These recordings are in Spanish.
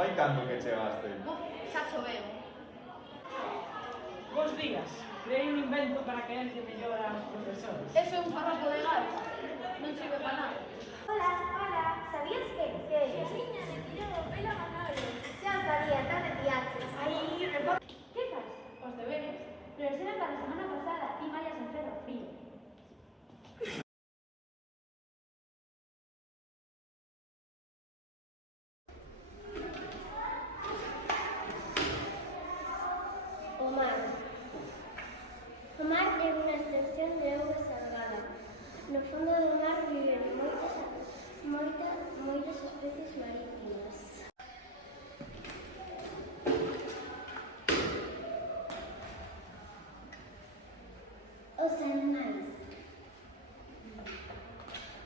Fai cando que chegaste? Xa choveu. Bos días. Creei un invento para que entre mellor aos profesores. Eso é un farrapo de gato. Non sirve para nada. Hola, hola, ¿sabías que? ¿Qué es? Niña, le tirou o pelo a Manolo. Ya sabía, tarde tiaches. ¿Qué faz? Os deberes. Pero será para la semana pasada y vayas en ferro frío. O mar. O mar é unha extensión de auga salgada. No fondo do mar viven moitas especies marítimas. Os animais.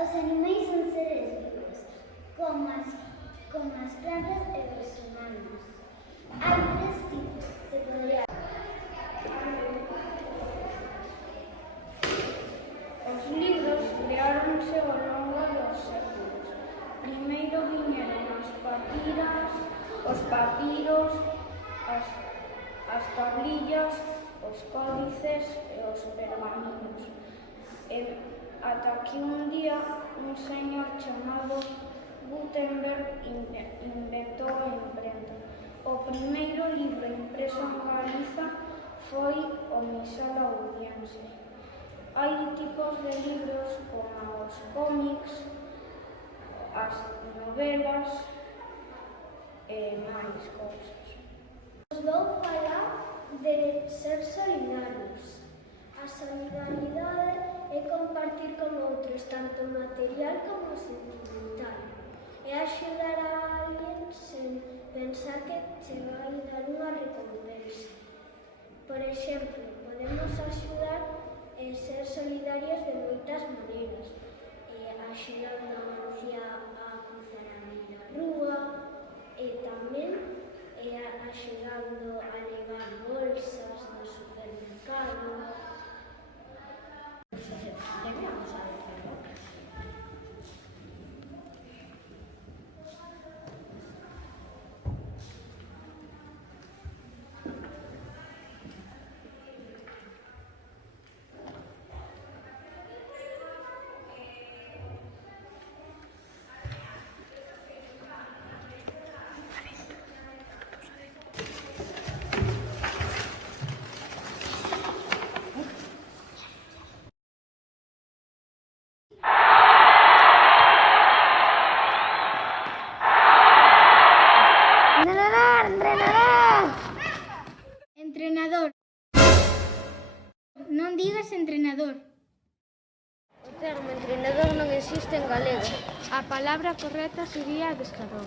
Os animais son seres vivos, como as plantas e os humanos. Hai tres tipos, se podría. Os libros creáronse ao longo dos séculos. Primeiro viñeron as papiras, os papiros, as tablillas, os códices e os pergaminos. Ata que un día un señor chamado Gutenberg inventou a imprenta. O primeiro libro impreso en Galiza foi o Misal Audiense. Hai tipos de libros como os cómics, as novelas e máis cousas. Os vou falar de ser solidarios. A solidaridade é compartir con outros, tanto material como sentimental. É axudar a alguén sen pensar que che vai dar unha recompensa. Por exemplo, podemos axudar e ser solidarios de moitas maneiras. Axudando a un ancián a cruzar a media rúa e tamén axudando a levar bolsas no supermercado. Entrenador. Non digas entrenador. O termo entrenador non existe en galego. A palabra correcta sería adestrador.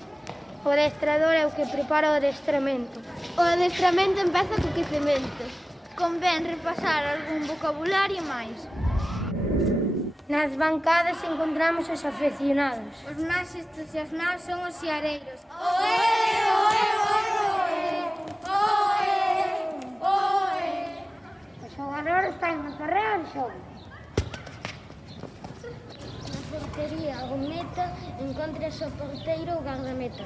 O adestrador é o que prepara o adestramento. O adestramento empeza co quecemento. Convén repasar algún vocabulario máis. Nas bancadas encontramos os afeccionados. Os máis entusiasmados son os xareiros. Os xogadores están na carrera de xogo. Na portería o meta encontra o porteiro ou gardameta.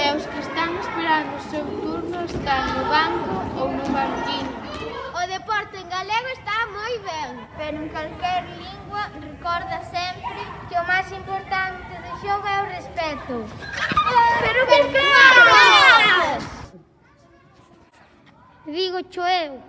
E os que están esperando o seu turno están no banco ou no banquinho. O deporte en galego está moi ben, pero en calquer lingua recorda sempre Que o máis importante do xogo é o respeto. Pero que faz? Digo cho eu.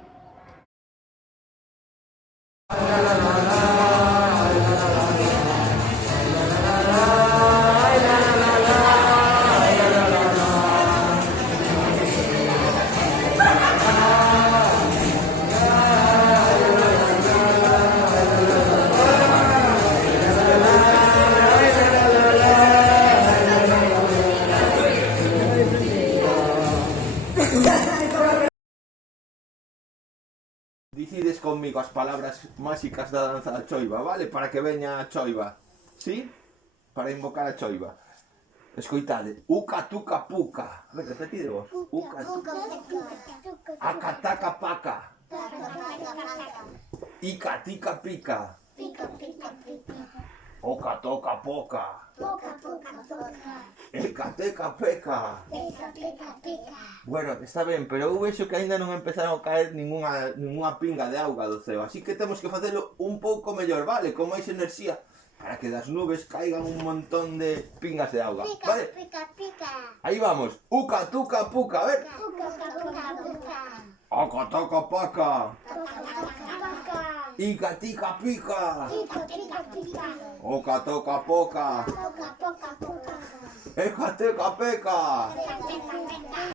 Dicides conmigo as palabras máxicas da danza da choiva, vale? Para que veña a choiva. Sí? Para invocar a choiva. Escoitade. Uca tuca puca. Repetide vos. Uca tuca puca. Aca taca paca. Ica tica pica. Pica, pica, pica. Oca, toca, poca. Poca, poca, poca. Eca, teca, peca. Peca, peca, peca. Bueno, está ben, pero eu vexo que aínda non empezaron a caer ninguna pinga de auga do ceo, así que temos que facelo un pouco mellor, vale? Con máis enerxía, para que das nubes caigan un montón de pingas de auga, Pica, vale? pica, pica. Aí vamos, uca, tuca, puca, a ver. Puca, puca, puca. Oca, toca, paca. Poca, poca, poca. Ica, tica, pica. Pica, pica, pica. Oca, toca, poca. Poca, poca, poca. Eca, teca, peca. Peca, peca, peca.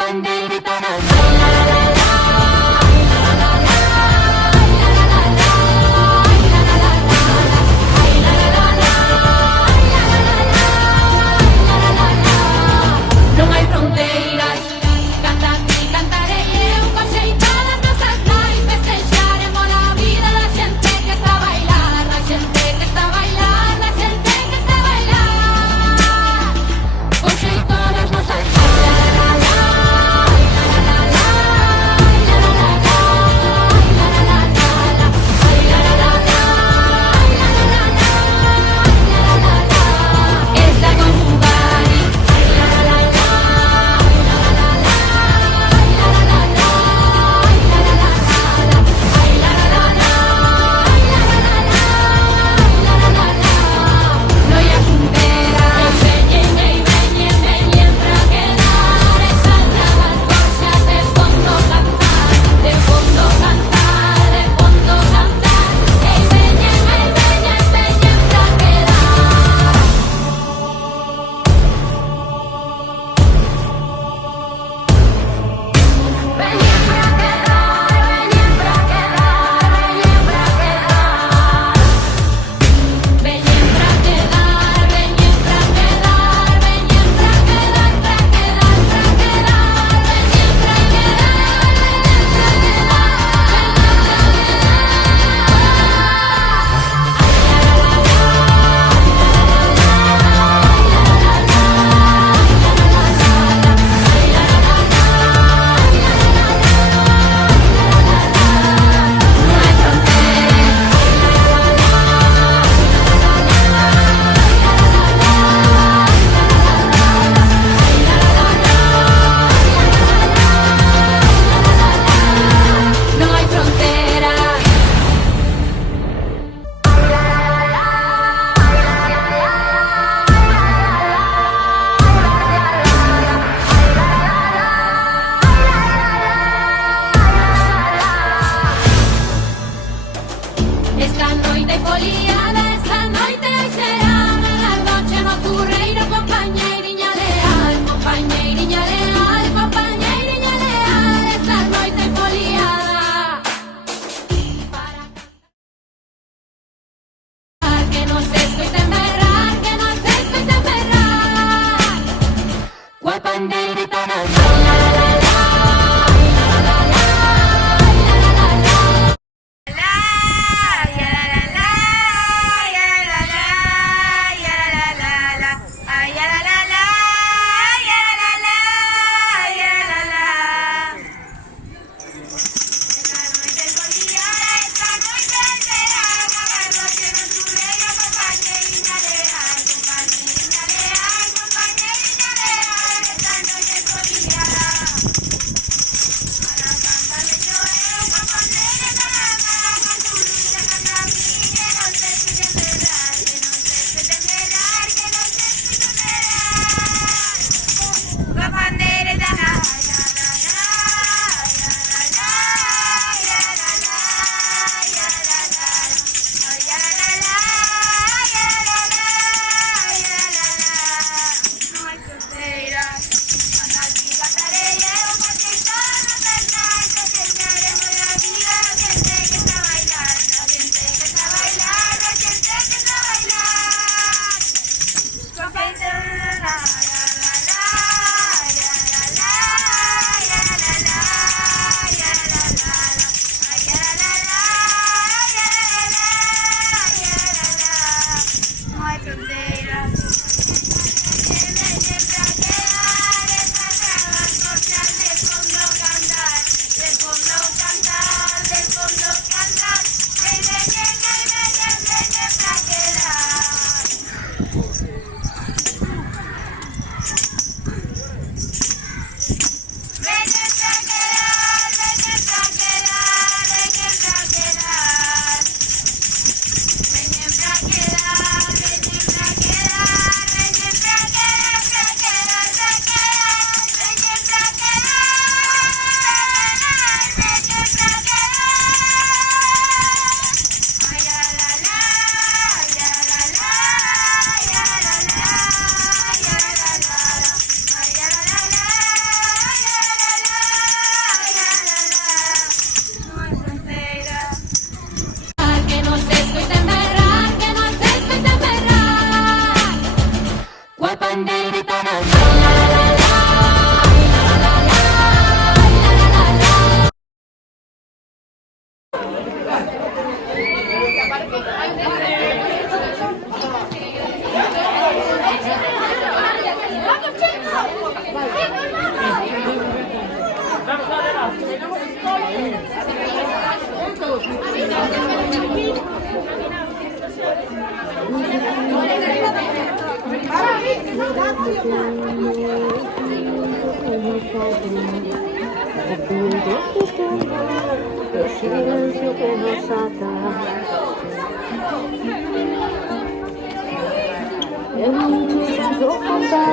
Bandeira, tarantela, la la la, la la la, la la la. Esta noite foliada, esta noite será a noche nocturreira, compañeiriña leal, compañeiriña leal, compañeiriña leal, esta noite foliada. Para que nos escoiten berrar, que nos escoiten berrar, coa pandeireta na mão, la la la. El silencio que nos ata. El mundo nos ocupa.